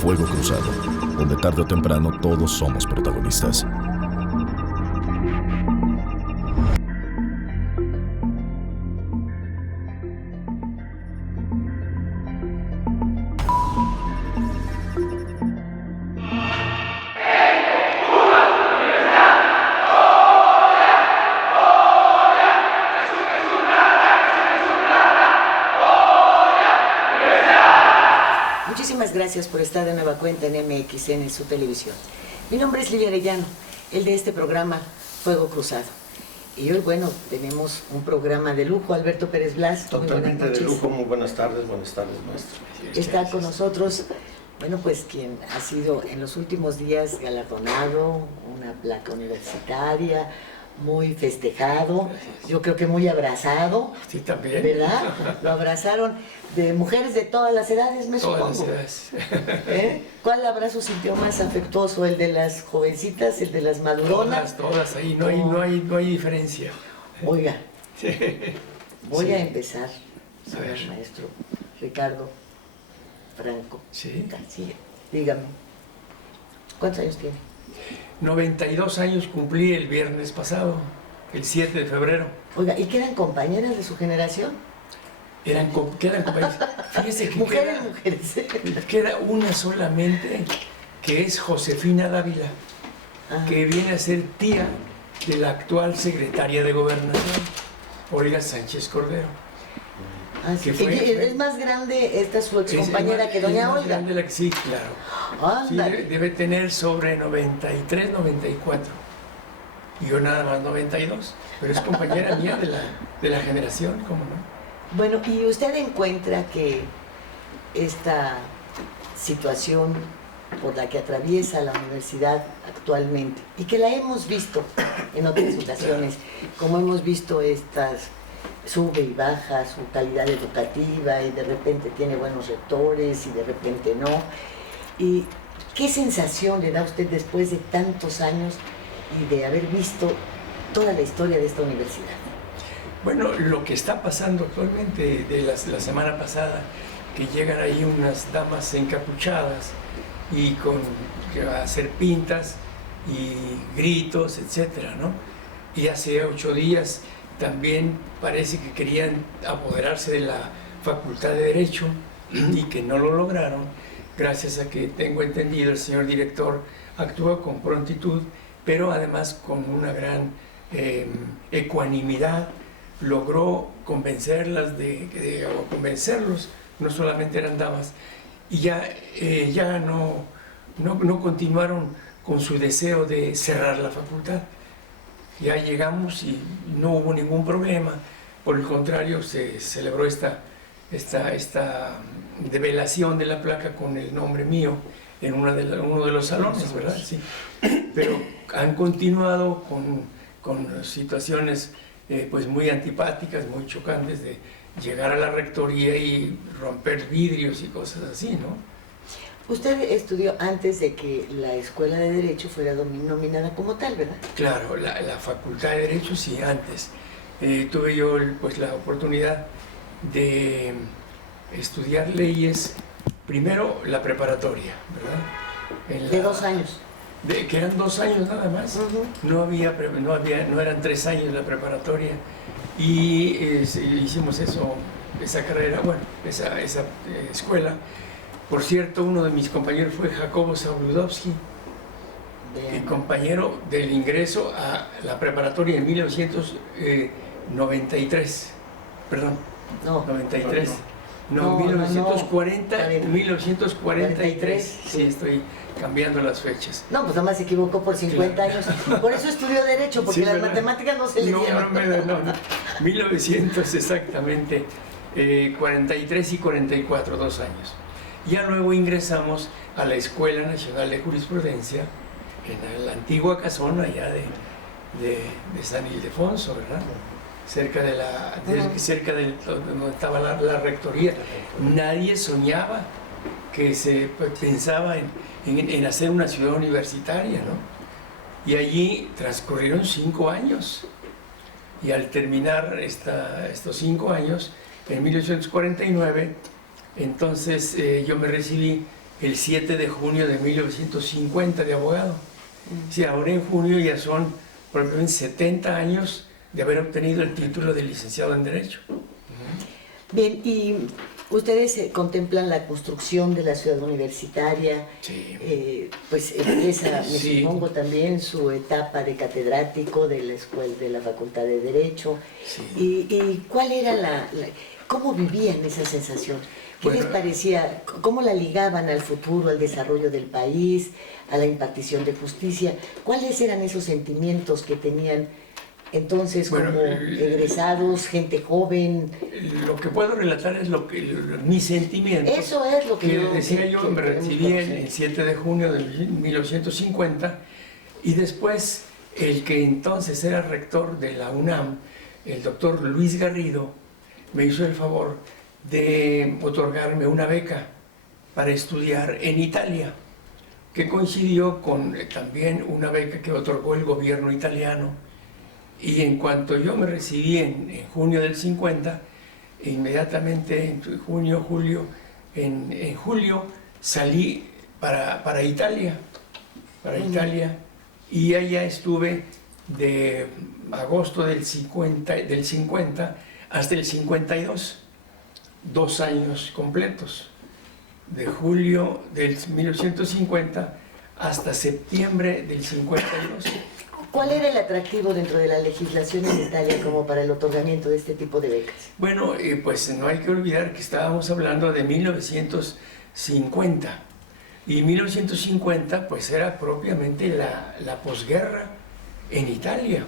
Fuego Cruzado, donde tarde o temprano todos somos protagonistas. Muchísimas gracias por estar de nueva cuenta en MXN, su televisión. Mi nombre es Lilia Arellano, el de este programa Fuego Cruzado. Y hoy, bueno, tenemos un programa de lujo. Alberto Pérez Blas. Totalmente de lujo. Muy buenas tardes, maestro. Está con nosotros, bueno, pues quien ha sido en los últimos días galardonado, una placa universitaria, muy festejado, yo creo que muy abrazado. Sí, también. ¿Verdad? Lo abrazaron de mujeres de todas las edades, me supongo. Todas las edades. ¿Cuál abrazo sintió más afectuoso? ¿El de las jovencitas, el de las maduronas? Todas ahí, no hay diferencia. Oiga, Sí. voy a empezar, A señor ver. maestro Ricardo Franco Sí. García. Dígame, ¿cuántos años tiene? 92 años cumplí el viernes pasado, el 7 de febrero. Oiga, ¿y quedan compañeras de su generación? Quedan compañeros. Fíjese que Mujeres. queda una solamente, que es Josefina Dávila, Ah, que viene a ser tía de la actual secretaria de Gobernación, Olga Sánchez Cordero. ah, sí. que fue- ¿Es más grande esta su ex Es compañera más- que es doña más Olga? grande la que sí, claro. Sí, Ándale. debe tener sobre 93, 94. Y yo nada más 92. Pero es compañera mía de la generación, ¿cómo no? Bueno, ¿y usted encuentra que esta situación por la que atraviesa la universidad actualmente, y que la hemos visto en otras ocasiones, como hemos visto estas sube y baja su calidad educativa, y de repente tiene buenos rectores y de repente no, y qué sensación le da a usted después de tantos años y de haber visto toda la historia de esta universidad? Bueno, lo que está pasando actualmente, de la semana pasada, que llegan ahí unas damas encapuchadas y a hacer pintas y gritos, etcétera, ¿no? Y hace 8 días también parece que querían apoderarse de la Facultad de Derecho y que no lo lograron, gracias a que, tengo entendido, el señor director actúa con prontitud, pero además con una gran ecuanimidad. Logró convencerlas o convencerlos, no solamente eran damas, y ya no continuaron con su deseo de cerrar la facultad. Ya llegamos y no hubo ningún problema, por el contrario, se celebró esta develación de la placa con el nombre mío en uno de los salones, ¿verdad? Sí. Pero han continuado con situaciones pues muy antipáticas, muy chocantes, de llegar a la rectoría y romper vidrios y cosas así, ¿no? Usted estudió antes de que la Escuela de Derecho fuera nominada como tal, ¿verdad? Claro, la Facultad de Derecho sí, antes. Tuve yo pues la oportunidad de estudiar leyes, primero la preparatoria, ¿verdad? De 2 años. Que eran 2 años nada más. Ujú. No eran 3 años la preparatoria, y hicimos esa carrera, bueno, esa escuela. Por cierto, uno de mis compañeros fue Jacobo Zabludovsky, Bien. compañero del ingreso a la preparatoria en 1993, perdón, No, 93. No, 1940, no. 1943, sí, estoy cambiando las fechas. no, pues nada más se equivocó por 50 años. Por eso estudió Derecho, porque Sí, las ¿verdad? matemáticas no se le dieron. No, 1900 exactamente, 43 y 44, 2 años. Ya luego ingresamos a la Escuela Nacional de Jurisprudencia, en la antigua casona allá de San Ildefonso, ¿verdad? Cerca de donde estaba la rectoría. Nadie soñaba que se pensaba en hacer una ciudad universitaria, ¿no? Y allí transcurrieron 5 años. Y al terminar estos 5 años, en 1849, entonces yo me recibí el 7 de junio de 1950 de abogado. Sí, ahora en junio ya son probablemente 70 años de haber obtenido el título de licenciado en Derecho. Bien, y ustedes contemplan la construcción de la ciudad universitaria, Sí. pues empieza, me Sí. supongo, también su etapa de catedrático de la escuela, de la Facultad de Derecho. Sí. ¿Y cuál era cómo vivían esa sensación? ¿Qué Bueno, les parecía? ¿Cómo la ligaban al futuro, al desarrollo del país, a la impartición de justicia? ¿Cuáles eran esos sentimientos que tenían entonces Bueno, como egresados, gente joven? Lo que puedo relatar es mi sentimiento. Eso es lo que yo decía yo, me queremos recibí conocer. el 7 de junio de 1950 y después el que entonces era rector de la UNAM, el doctor Luis Garrido, me hizo el favor de otorgarme una beca para estudiar en Italia, que coincidió con también una beca que otorgó el gobierno italiano. Y en cuanto yo me recibí en junio del 50, inmediatamente en junio, julio, en julio salí para Italia, y allá estuve de agosto del 50 hasta el 52, 2 años completos, de julio del 1950 hasta septiembre del 52. ¿Cuál era el atractivo dentro de la legislación en Italia como para el otorgamiento de este tipo de becas? Bueno, pues no hay que olvidar que estábamos hablando de 1950, y 1950 pues era propiamente la posguerra en Italia.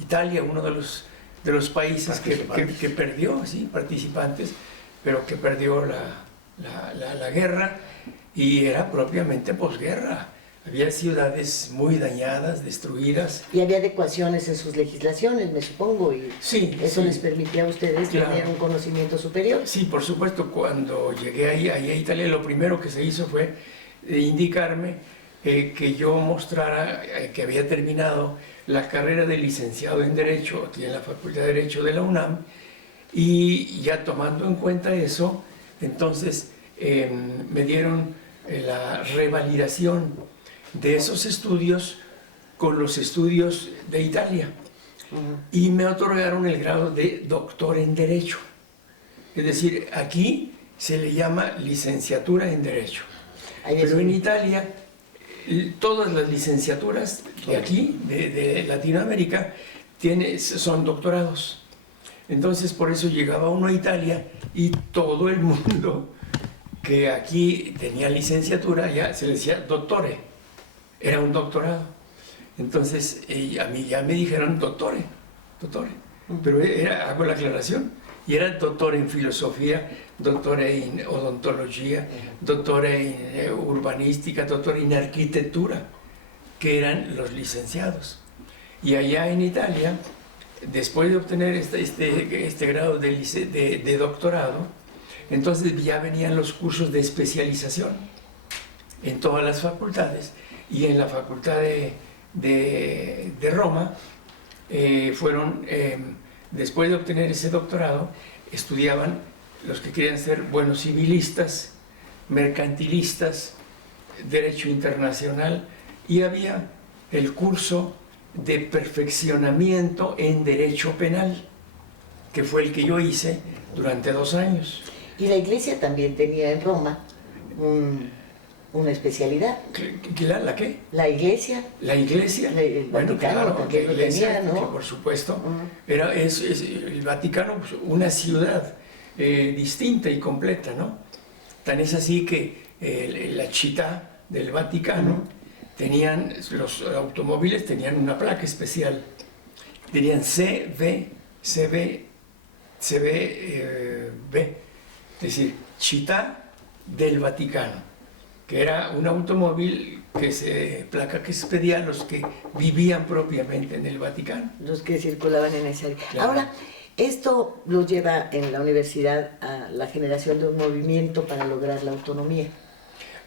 Italia, uno de los países que perdió, sí, participantes, pero que perdió la guerra, y era propiamente posguerra. Había ciudades muy dañadas, destruidas. Y había adecuaciones en sus legislaciones, me supongo, y Sí, eso sí. les permitía a ustedes Claro. tener un conocimiento superior. Sí, por supuesto, cuando llegué ahí a Italia, lo primero que se hizo fue indicarme que yo mostrara que había terminado la carrera de licenciado en Derecho aquí en la Facultad de Derecho de la UNAM, y ya tomando en cuenta eso, entonces me dieron la revalidación de esos estudios con los estudios de Italia, y me otorgaron el grado de doctor en Derecho. Es decir, aquí se le llama licenciatura en Derecho, pero en Italia todas las licenciaturas de aquí, de Latinoamérica, son doctorados. Entonces por eso llegaba uno a Italia y todo el mundo que aquí tenía licenciatura ya se le decía doctore, era un doctorado. Entonces a mí ya me dijeron doctore, pero hago la aclaración, y era doctor en filosofía, doctor en odontología, doctor en urbanística, doctor en arquitectura, que eran los licenciados. Y allá en Italia, después de obtener este grado de doctorado, entonces ya venían los cursos de especialización en todas las facultades, y en la facultad de Roma después de obtener ese doctorado, estudiaban los que querían ser buenos civilistas, mercantilistas, derecho internacional, y había el curso de perfeccionamiento en derecho penal, que fue el que yo hice durante 2 años. Y la iglesia también tenía en Roma una especialidad. ¿La qué? La iglesia. La iglesia. El Vaticano también la lo iglesia, tenía, ¿no? que por supuesto, es el Vaticano, pues, una ciudad distinta y completa, ¿no? Tan es así que la città del Vaticano los automóviles tenían una placa especial, tenían CB, es decir, città del Vaticano, que era un automóvil placa que se pedía a los que vivían propiamente en el Vaticano. Los que circulaban en esa área. Claro. Ahora, esto los lleva en la universidad a la generación de un movimiento para lograr la autonomía.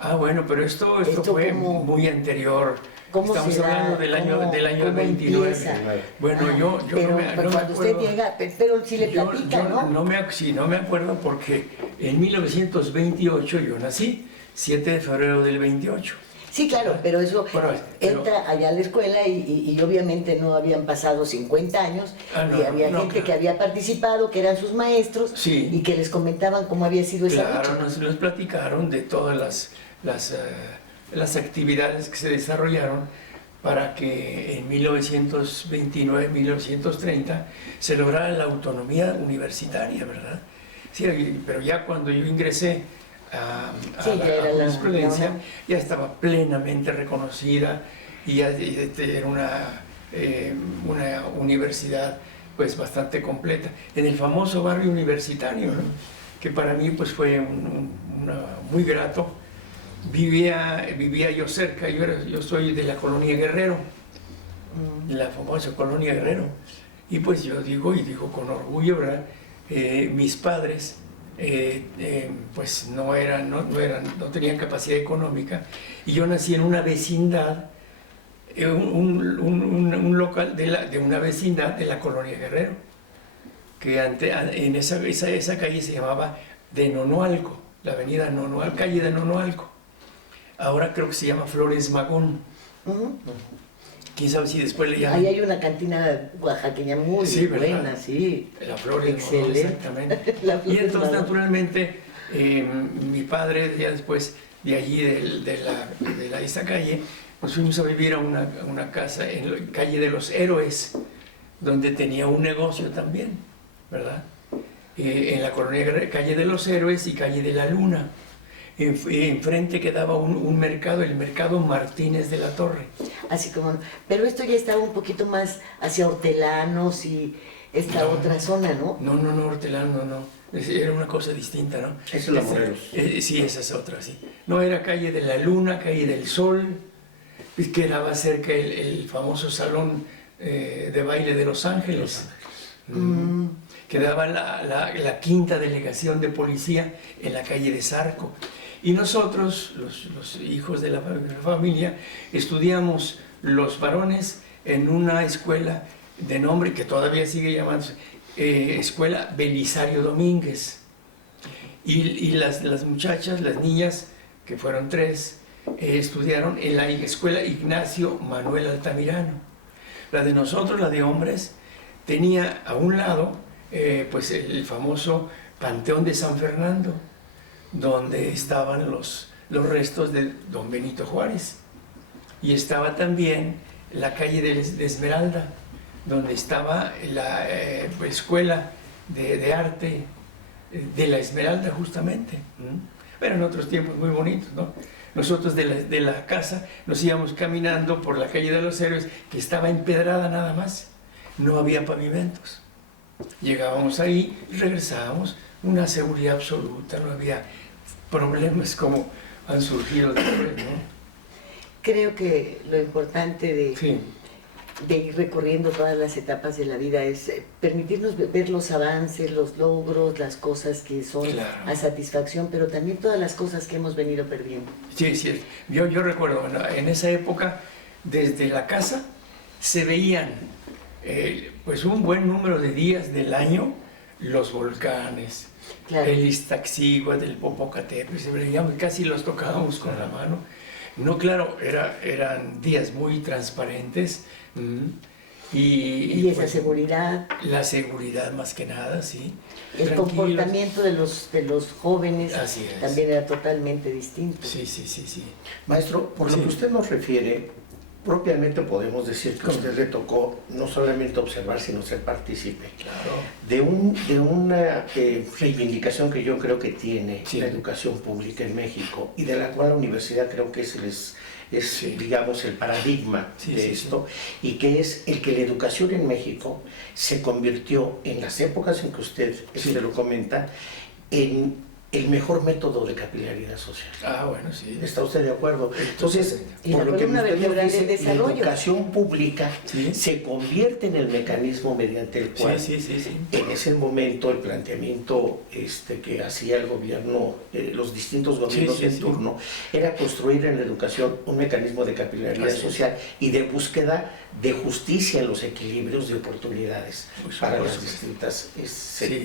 Ah, bueno, pero esto fue muy anterior. ¿Cómo Estamos se da? hablando del año ¿Cómo 29. empieza? Bueno, yo pero no me cuando acuerdo. usted llega, pero si le platica, ¿no? No me acuerdo porque En 1928 yo nací, 7 de febrero del 28. Sí, claro, pero eso Bueno, entra allá a la escuela y obviamente no habían pasado 50 años y había gente claro, que había participado, que eran sus maestros sí, y que les comentaban cómo había sido esa claro, lucha. nos platicaron de todas las actividades que se desarrollaron para que en 1929-1930 se lograra la autonomía universitaria, ¿verdad? Sí, pero ya cuando yo ingresé a la jurisprudencia, ya estaba plenamente reconocida y ya era una universidad pues bastante completa, en el famoso barrio universitario, ¿no? Que para mí pues fue muy grato. Vivía yo cerca, yo soy de la colonia Guerrero, de la famosa colonia Guerrero, y pues yo digo con orgullo, ¿verdad? Mis padres pues no tenían capacidad económica, y yo nací en una vecindad, un local de una vecindad de la colonia Guerrero, que en esa calle se llamaba de Nonoalco, la avenida Nonoalco, calle de Nonoalco. Ahora creo que se llama Flores Magón. Quién sabe si después le llaman. Ahí hay una cantina oaxaqueña muy buena, sí. La Flores Magón, exactamente. Y entonces, naturalmente, mi padre, ya después de allí, de esa calle, nos fuimos a vivir a una casa en la calle de los Héroes, donde tenía un negocio también, ¿verdad? En la colonia calle de los Héroes y calle de la Luna. Enfrente quedaba un mercado, el mercado Martínez de la Torre. Así como, pero esto ya estaba un poquito más hacia Hortelanos y esta otra zona, ¿no? No, Hortelanos no. Era una cosa distinta, ¿no? Esa es la Morelos. Sí, esa es otra, sí. No, era calle de la Luna, calle del Sol, quedaba cerca el famoso salón de baile de Los Ángeles. Quedaba la quinta delegación de policía en la calle de Zarco. Y nosotros, los hijos de la familia, estudiamos los varones en una escuela de nombre que todavía sigue llamándose Escuela Belisario Domínguez. Y las muchachas, las niñas, que fueron 3, estudiaron en la Escuela Ignacio Manuel Altamirano. La de nosotros, la de hombres, tenía a un lado pues el famoso Panteón de San Fernando, donde estaban los restos de don Benito Juárez, y estaba también la calle de Esmeralda, donde estaba la escuela de arte de la Esmeralda justamente. Pero en otros tiempos muy bonitos, ¿no? Nosotros de la casa nos íbamos caminando por la calle de los Héroes, que estaba empedrada nada más, no había pavimentos. Llegábamos ahí y regresábamos, una seguridad absoluta, no había problemas como han surgido después, ¿no? Creo que lo importante de ir recorriendo todas las etapas de la vida es permitirnos ver los avances, los logros, las cosas que son a satisfacción, pero también todas las cosas que hemos venido perdiendo. Sí, sí. Yo recuerdo, en esa época, desde la casa, se veían pues un buen número de días del año los volcanes, el Iztaccíhuatl, el Popocatépetl, casi los tocábamos con la mano. No, claro, eran días muy transparentes. Y esa pues, seguridad. La seguridad más que nada, sí. El comportamiento de los jóvenes también era totalmente distinto. Sí. Maestro, por lo que usted nos refiere, propiamente podemos decir que a usted le tocó no solamente observar, sino ser partícipe de una reivindicación que yo creo que tiene la educación pública en México, y de la cual la universidad creo que es digamos, el paradigma de esto, y que es el que la educación en México se convirtió, en las épocas en que usted lo comenta, en el mejor método de capilaridad social. Bueno, sí. ¿Está usted de acuerdo? Entonces, por lo que usted nos dice, la educación pública se convierte en el mecanismo mediante el cual, en ese momento, el planteamiento que hacía el gobierno, los distintos gobiernos en turno, era construir en la educación un mecanismo de capilaridad social y de búsqueda de justicia en los equilibrios de oportunidades para los distintos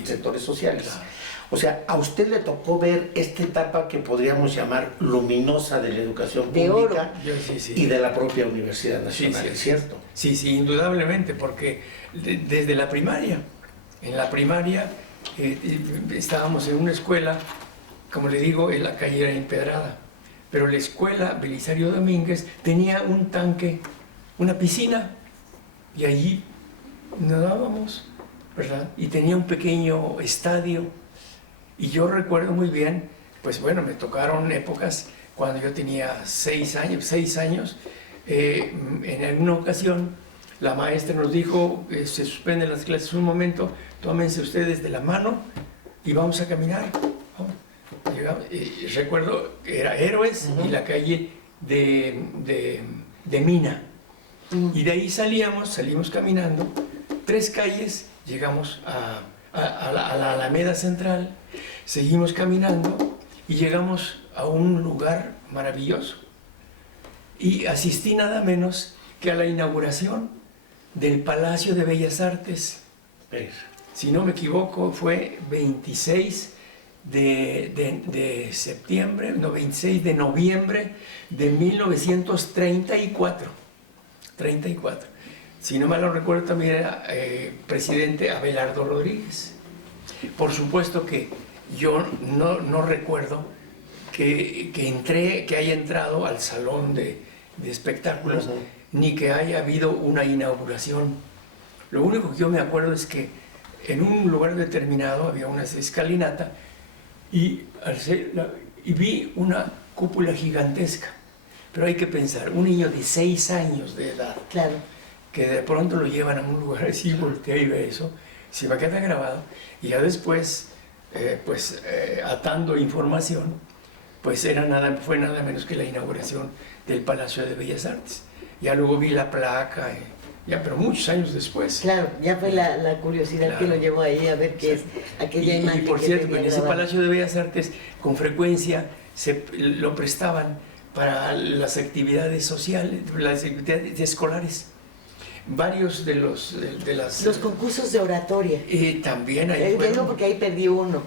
sectores sociales. O sea, a usted le tocó ver esta etapa que podríamos llamar luminosa de la educación De pública Sí. y de la propia Universidad Nacional, Sí. ¿es cierto? Sí, indudablemente, porque desde la primaria, en la primaria estábamos en una escuela, como le digo, en la calle era empedrada, pero la escuela Belisario Domínguez tenía un tanque, una piscina, y allí nadábamos, ¿verdad? Y tenía un pequeño estadio, y yo recuerdo muy bien, pues bueno, me tocaron épocas cuando yo tenía 6 años, en alguna ocasión la maestra nos dijo, se suspenden las clases un momento, tómense ustedes de la mano y vamos a caminar. Recuerdo, era Héroes y la calle de Mina. Y de ahí salimos caminando 3 calles, llegamos a la Alameda Central, seguimos caminando y llegamos a un lugar maravilloso. Y asistí nada menos que a la inauguración del Palacio de Bellas Artes. Si no me equivoco, fue 26 de septiembre, no, 26 de noviembre de 1934. 34. Si no mal lo recuerdo, también era presidente Abelardo Rodríguez. Por supuesto que yo no recuerdo que haya entrado al salón de espectáculos, ni que haya habido una inauguración. Lo único que yo me acuerdo es que en un lugar determinado había una escalinata y vi una cúpula gigantesca. Pero hay que pensar, un niño de 6 años de edad, Claro. que de pronto lo llevan a un lugar así, voltea y ve eso, se me queda grabado, y ya después, atando información, pues fue nada menos que la inauguración del Palacio de Bellas Artes. Ya luego vi la placa, pero muchos años después. Claro, ya fue la curiosidad Claro. que lo llevó ahí a ver qué es aquella imagen. Y por que cierto, tenía en ese grabada. Palacio de Bellas Artes, con frecuencia lo prestaban para las actividades sociales, las actividades escolares. Varios de los concursos de oratoria. También ahí Yo fueron. no, porque ahí perdió uno.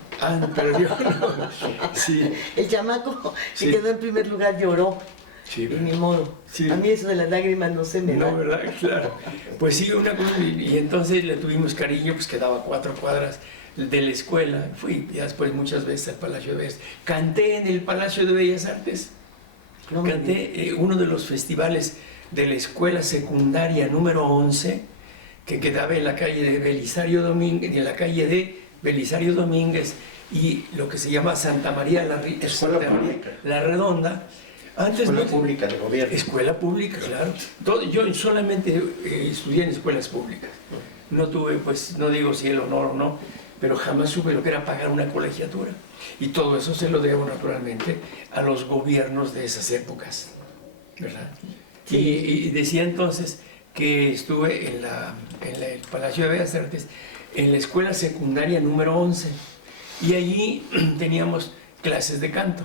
Perdió uno. Sí. El chamaco que Sí. quedó en primer lugar lloró. Sí, Y ni modo. Sí. A mí eso de las lágrimas no se me da. No, ¿verdad? Claro. Pues sí, una cosa, y entonces le tuvimos cariño, pues quedaba 4 cuadras de la escuela. Fui ya después muchas veces al Palacio de Bellas Artes. Canté en el Palacio de Bellas Artes. No me Canté uno de los festivales de la escuela secundaria número 11, que quedaba en la calle de Belisario Domínguez, y lo que se llama Santa María Escuela pública. La Redonda. Antes Escuela no- pública de gobierno. Escuela pública, claro. Yo solamente estudié en escuelas públicas. No tuve, pues, no digo si el honor o no, pero jamás supe lo que era pagar una colegiatura. Y todo eso se lo debo naturalmente a los gobiernos de esas épocas, ¿verdad? Y decía entonces que estuve en el Palacio de Bellas Artes, en la escuela secundaria número 11, y allí teníamos clases de canto.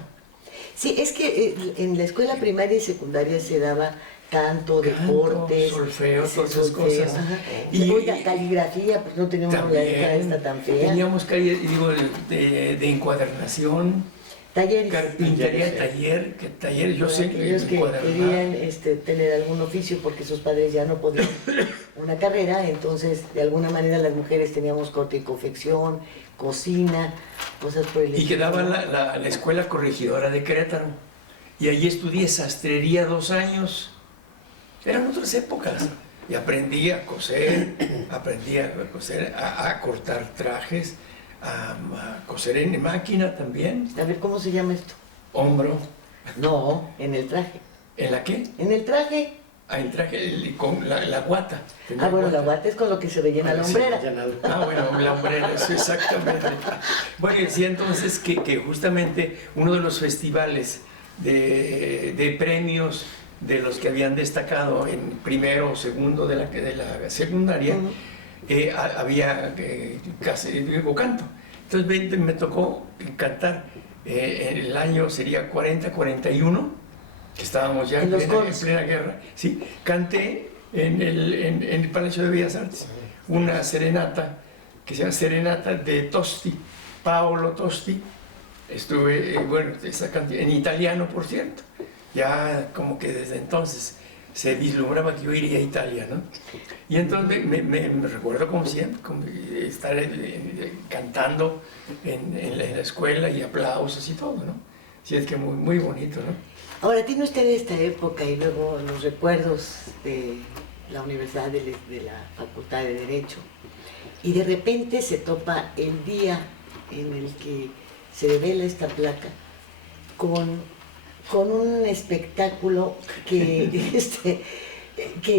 Sí, es que en la escuela primaria y secundaria se daba canto, deportes, solfeo, todas esas solfeo, cosas. ajá. Y- Oiga, caligrafía, pues no teníamos la letra esta tan fea. Teníamos calle, de encuadernación, Talleres. carpintería, taller, yo sé Aquellos que encuadernar. querían tener algún oficio porque sus padres ya no podían una carrera, entonces de alguna manera las mujeres teníamos corte y confección, cocina, cosas por el Y quedaba la escuela corregidora de Querétaro. Y allí estudié sastrería 2 años. Eran otras épocas. Y aprendí a coser, a cortar trajes, a coser en máquina también. A ver, ¿cómo se llama esto? Hombro. No, en el traje. ¿En la qué? En el traje. El traje, con la guata. Tenía Bueno, la guata es con lo que se rellena la Sí, hombrera. ya nada. Bueno, la hombrera, eso exactamente. Bueno, decía entonces que justamente uno de los festivales de premios de los que habían destacado en primero o segundo de la secundaria, había canto. Entonces me tocó cantar, el año sería 40-41, que estábamos ya En los coros. plena guerra. Sí, canté en el Palacio de Bellas Artes una serenata que se llama Serenata de Tosti, Paolo Tosti, estuve, en italiano, por cierto, ya como que desde entonces se vislumbraba que yo iría a Italia, ¿no? Y entonces me recuerdo como siempre, estar cantando en la escuela y aplausos y todo, ¿no? Sí, es que muy, muy bonito, ¿no? Ahora, tiene usted esta época y luego los recuerdos de la universidad, de la Facultad de Derecho, y de repente se topa el día en el que se revela esta placa con un espectáculo que,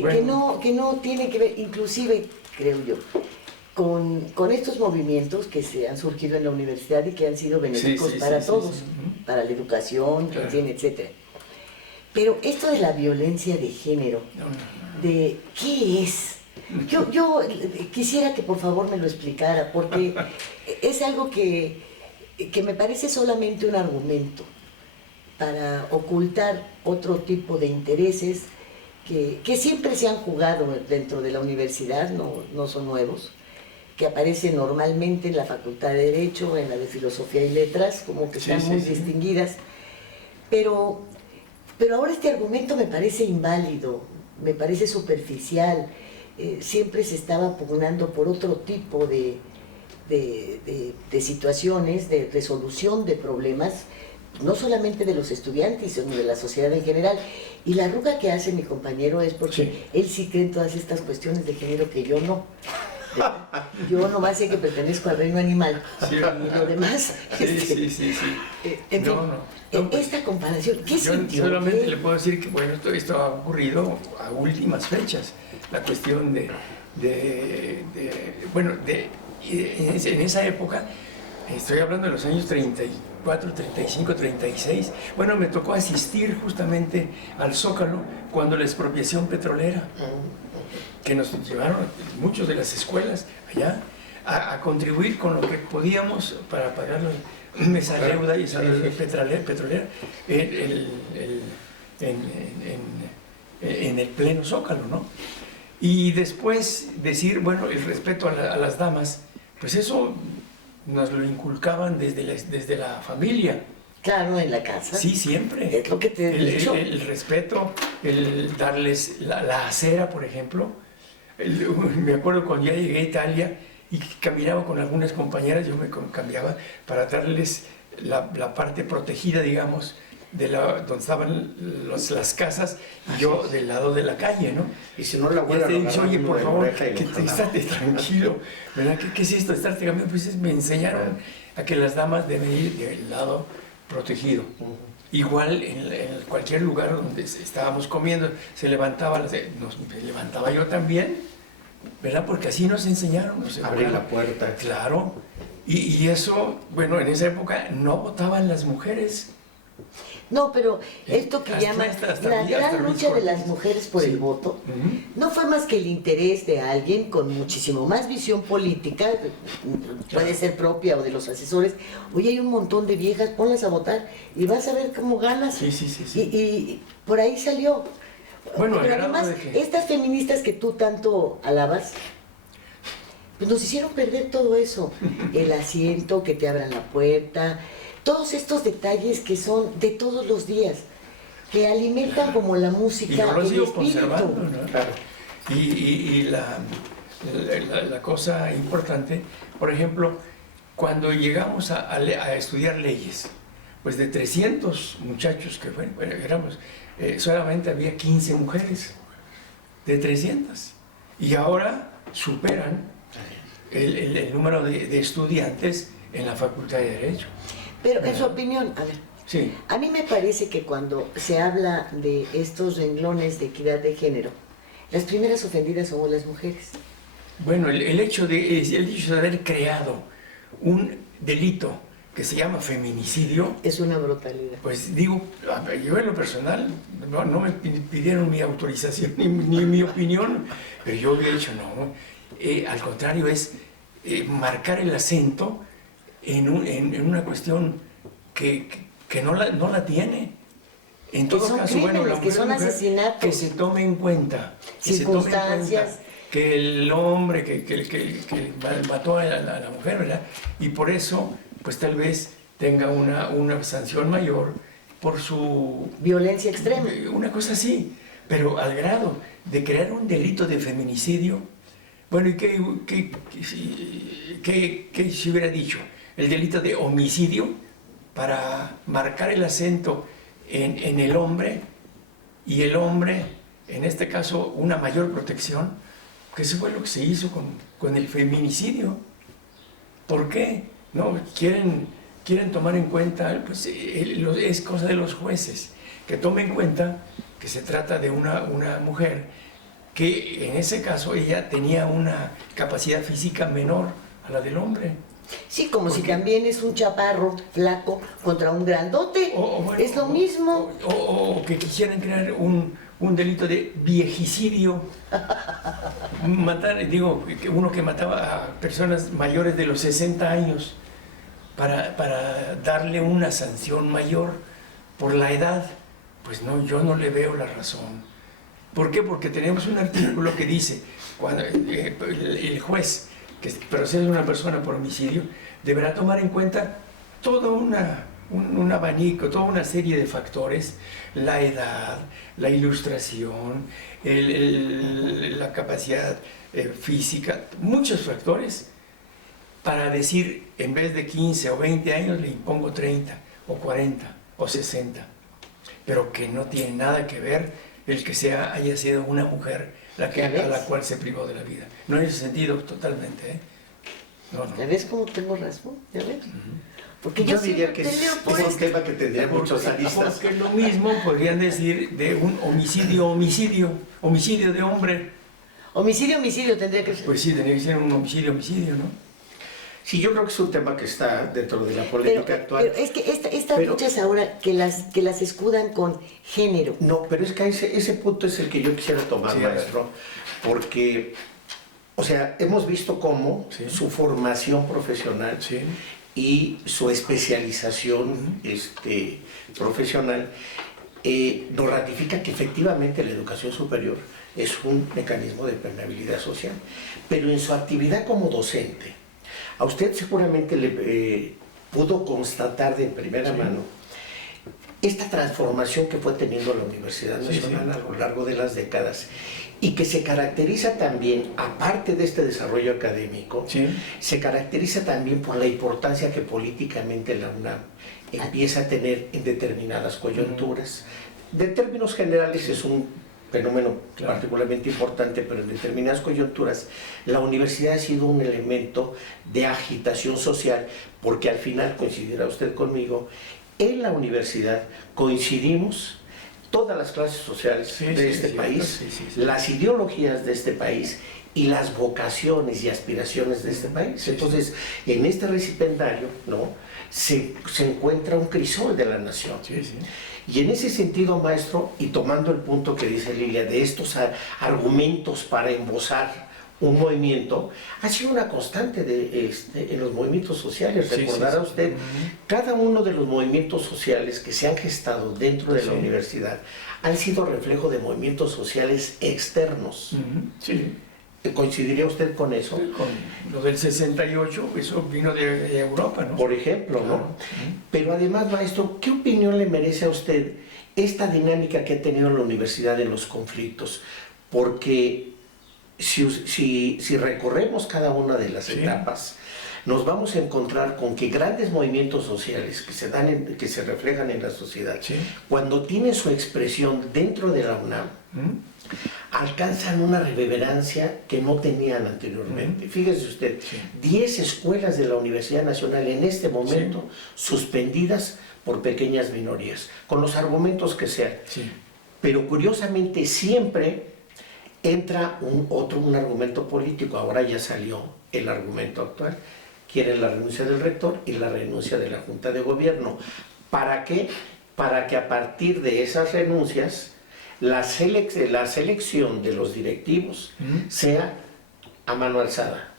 Bueno. que no tiene que ver, inclusive, creo yo, con estos movimientos que se han surgido en la universidad y que han sido benéficos para todos, para la educación, Claro. en fin, etc. Pero esto de la violencia de género, de ¿qué es? Yo quisiera que por favor me lo explicara, porque es algo que me parece solamente un argumento para ocultar otro tipo de intereses que siempre se han jugado dentro de la universidad, no son nuevos, que aparecen normalmente en la Facultad de Derecho, en la de Filosofía y Letras, como que están muy distinguidas. Pero ahora este argumento me parece inválido, me parece superficial. Siempre se estaba pugnando por otro tipo de situaciones, de resolución de problemas, no solamente de los estudiantes, sino de la sociedad en general. Y la arruga que hace mi compañero es porque él sí cree en todas estas cuestiones de género que yo no. Yo nomás sé que pertenezco al reino animal, y lo demás... En fin, esta comparación, ¿qué sintió? Yo solamente le puedo decir que, bueno, esto ha ocurrido a últimas fechas. La cuestión en esa época, estoy hablando de los años 34, 35, 36, bueno, me tocó asistir justamente al Zócalo cuando la expropiación petrolera, que nos llevaron muchos de las escuelas allá a contribuir con lo que podíamos para pagar esa deuda y esa deuda petrolera en el pleno Zócalo, ¿no? Y después decir, bueno, el respeto a las damas, pues eso nos lo inculcaban desde la familia. Claro, en la casa. Sí, siempre. Es lo que te he dicho. El respeto, el darles la acera, por ejemplo. Me acuerdo cuando ya llegué a Italia y caminaba con algunas compañeras, yo me cambiaba para darles la parte protegida, digamos, donde estaban las casas, y yo del lado de la calle, ¿no? Y si no, la Y abuela te dice, oye, por favor, estate estate tranquilo, ¿verdad? ¿Qué es esto? Estarte cambiando. Pues me enseñaron a que las damas deben ir del lado protegido. Igual en cualquier lugar donde estábamos comiendo, se levantaba yo también, ¿verdad? Porque así nos enseñaron. Abrir la puerta. Claro. Y eso, bueno, en esa época no votaban las mujeres. No, pero esto que llaman la gran lucha de las mujeres por el voto, no fue más que el interés de alguien con muchísimo más visión política, puede ser propia o de los asesores. Oye, hay un montón de viejas, ponlas a votar y vas a ver cómo ganas. Sí. Y por ahí salió. Bueno, pero además, estas feministas que tú tanto alabas, pues nos hicieron perder todo eso. El asiento, que te abran la puerta, todos estos detalles que son de todos los días, que alimentan como la música, y yo lo el sigo espíritu. Conservando, ¿no? Claro. Y la cosa importante, por ejemplo, cuando llegamos a estudiar leyes, pues de 300 muchachos que éramos, solamente había 15 mujeres, de 300. Y ahora superan el número de estudiantes en la Facultad de Derecho. Pero en su opinión, a ver, sí. A mí me parece que cuando se habla de estos renglones de equidad de género, las primeras ofendidas somos las mujeres. Bueno, el hecho de haber creado un delito que se llama feminicidio... Es una brutalidad. Pues digo, yo en lo personal, no me pidieron mi autorización ni mi opinión, pero yo había dicho no. Al contrario, es marcar el acento en una cuestión que no la tiene. En todo caso, bueno, la que son asesinatos, que se tome en cuenta, circunstancias, que el hombre que mató a la mujer, ¿verdad? Y por eso pues tal vez tenga una sanción mayor por su... Violencia extrema. Una cosa así, pero al grado de crear un delito de feminicidio. Bueno, ¿y qué se hubiera dicho? El delito de homicidio, para marcar el acento en el hombre, y el hombre, en este caso, una mayor protección, que eso fue lo que se hizo con el feminicidio. ¿Por qué? No, quieren tomar en cuenta, pues es cosa de los jueces, que tomen en cuenta que se trata de una mujer que en ese caso ella tenía una capacidad física menor a la del hombre. Sí, como si Porque- también es un chaparro flaco contra un grandote. Bueno, es lo mismo. O que quisieran crear un delito de viejicidio. Matar, digo, uno que mataba a personas mayores de los 60 años para darle una sanción mayor por la edad. Pues no, yo no le veo la razón. ¿Por qué? Porque tenemos un artículo que dice, cuando el juez que procede a una persona por homicidio deberá tomar en cuenta todo un abanico, toda una serie de factores: la edad, la ilustración, la capacidad física, muchos factores, para decir, en vez de 15 o 20 años le impongo 30 o 40 o 60, pero que no tiene nada que ver el que haya sido una mujer a la cual se privó de la vida. No en ese sentido totalmente, ¿eh? No. ¿Ya ves cómo tengo razón? ¿Ya ves? Porque Yo yo diría siempre que es peleo por un esto. tema que tendría muchos aristas. Porque lo mismo podrían decir de un homicidio de hombre. Homicidio tendría que ser. Pues sí, tendría que ser un homicidio, ¿no? Sí, yo creo que es un tema que está dentro de la polémica actual. Pero es que estas Pero- luchas ahora que las escudan con género. No, pero es que ese punto es el que yo quisiera tomar, Sí, a ver. maestro, porque, o sea, hemos visto cómo Sí. su formación profesional Sí. y su especialización profesional nos ratifica que efectivamente la educación superior es un mecanismo de permeabilidad social, pero en su actividad como docente, a usted seguramente le pudo constatar de primera mano esta transformación que fue teniendo la Universidad Sí, Nacional sí. a lo largo de las décadas y que se caracteriza también, aparte de este desarrollo académico, Sí. se caracteriza también por la importancia que políticamente la UNAM empieza a tener en determinadas coyunturas. De términos generales es un fenómeno Claro. particularmente importante, pero en determinadas coyunturas la universidad ha sido un elemento de agitación social, porque al final, coincidirá usted conmigo, en la universidad coincidimos todas las clases sociales Sí, de sí, este sí, país, sí, sí, sí. las ideologías de este país y las vocaciones y aspiraciones de este país. Sí, Entonces, en este recipendario, ¿no?, se encuentra un crisol de la nación. Sí, sí. Y en ese sentido, maestro, y tomando el punto que dice Lilia, de estos argumentos para embosar un movimiento, ha sido una constante en los movimientos sociales. Sí, Recordará sí, sí. usted, cada uno de los movimientos sociales que se han gestado dentro de la Sí. universidad han sido reflejo de movimientos sociales externos. Sí. ¿Coincidiría usted con eso? Con lo del 68, eso vino de Europa, ¿no? Por ejemplo, ¿no? Claro. Pero además, maestro, ¿qué opinión le merece a usted esta dinámica que ha tenido la universidad en los conflictos? Porque si recorremos cada una de las Sí. etapas, nos vamos a encontrar con que grandes movimientos sociales que se reflejan en la sociedad, Sí. cuando tienen su expresión dentro de la UNAM, alcanzan una reverberancia que no tenían anteriormente. Fíjese usted, Sí. 10 escuelas de la Universidad Nacional en este momento suspendidas por pequeñas minorías, con los argumentos que sean. Sí. Pero curiosamente siempre entra un argumento político. Ahora ya salió el argumento actual. Quieren la renuncia del rector y la renuncia de la Junta de Gobierno. ¿Para qué? Para que a partir de esas renuncias la selección de los directivos sea a mano alzada.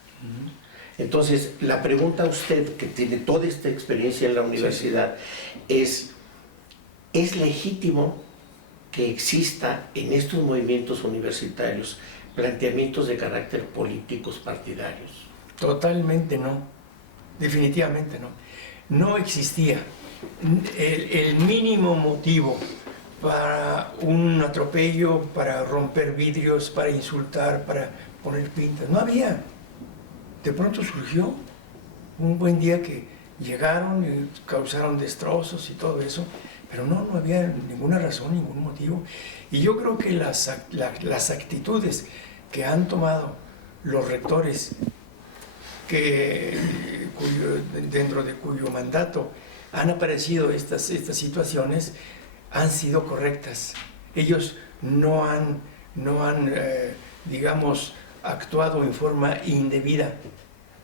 Entonces, la pregunta a usted, que tiene toda esta experiencia en la universidad, ¿es legítimo que exista en estos movimientos universitarios planteamientos de carácter políticos partidarios? Totalmente no, definitivamente no. no existía el mínimo motivo para un atropello, para romper vidrios, para insultar, para poner pintas. No había. De pronto surgió un buen día que llegaron y causaron destrozos y todo eso, pero no había ninguna razón, ningún motivo. Y yo creo que las actitudes que han tomado los rectores, dentro de cuyo mandato han aparecido estas situaciones, han sido correctas. Ellos no han digamos, actuado en forma indebida,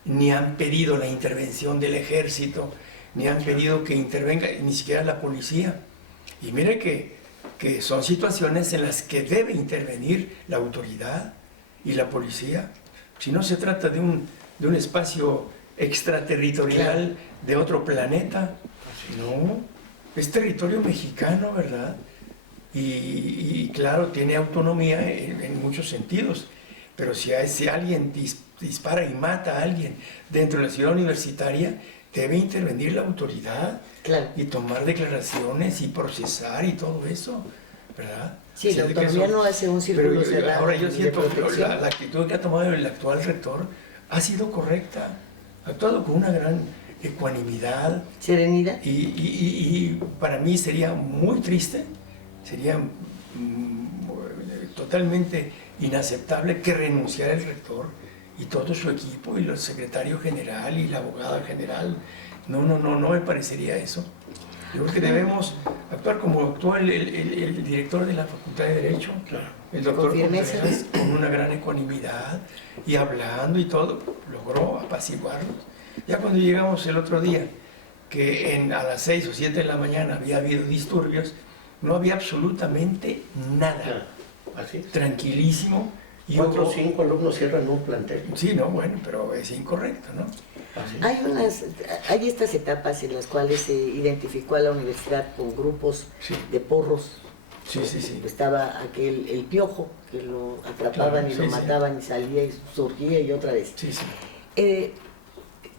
ni han pedido la intervención del ejército, ni han pedido que intervenga ni siquiera la policía. Y mire que son situaciones en las que debe intervenir la autoridad y la policía. Si no se trata de un espacio extraterritorial de otro planeta, no, es territorio mexicano, ¿verdad? Y claro, tiene autonomía en muchos sentidos, pero si alguien dispara y mata a alguien dentro de la ciudad universitaria, debe intervenir la autoridad y tomar declaraciones y procesar y todo eso, ¿verdad? Sí, la autonomía no hace un círculo cerrado. Ahora yo siento que la actitud que ha tomado el actual rector ha sido correcta, ha actuado con una gran ecuanimidad, serenidad, y para mí sería muy triste, sería totalmente inaceptable que renunciara el rector y todo su equipo, y el secretario general y la abogada general. No me parecería eso. Yo creo que debemos actuar como actuó el director de la Facultad de Derecho, el doctor Contreras, con una gran ecuanimidad, y hablando y todo, logró apaciguarlos. Ya cuando llegamos el otro día, que a las 6 o 7 de la mañana había habido disturbios, no había absolutamente nada. Así es. Tranquilísimo. 4 o 5 alumnos cierran un plantel. Sí, no, bueno, pero es incorrecto, ¿no? Hay estas etapas en las cuales se identificó a la universidad con grupos de porros. Sí. Estaba el piojo, que lo atrapaban y lo mataban, y salía y surgía y otra vez.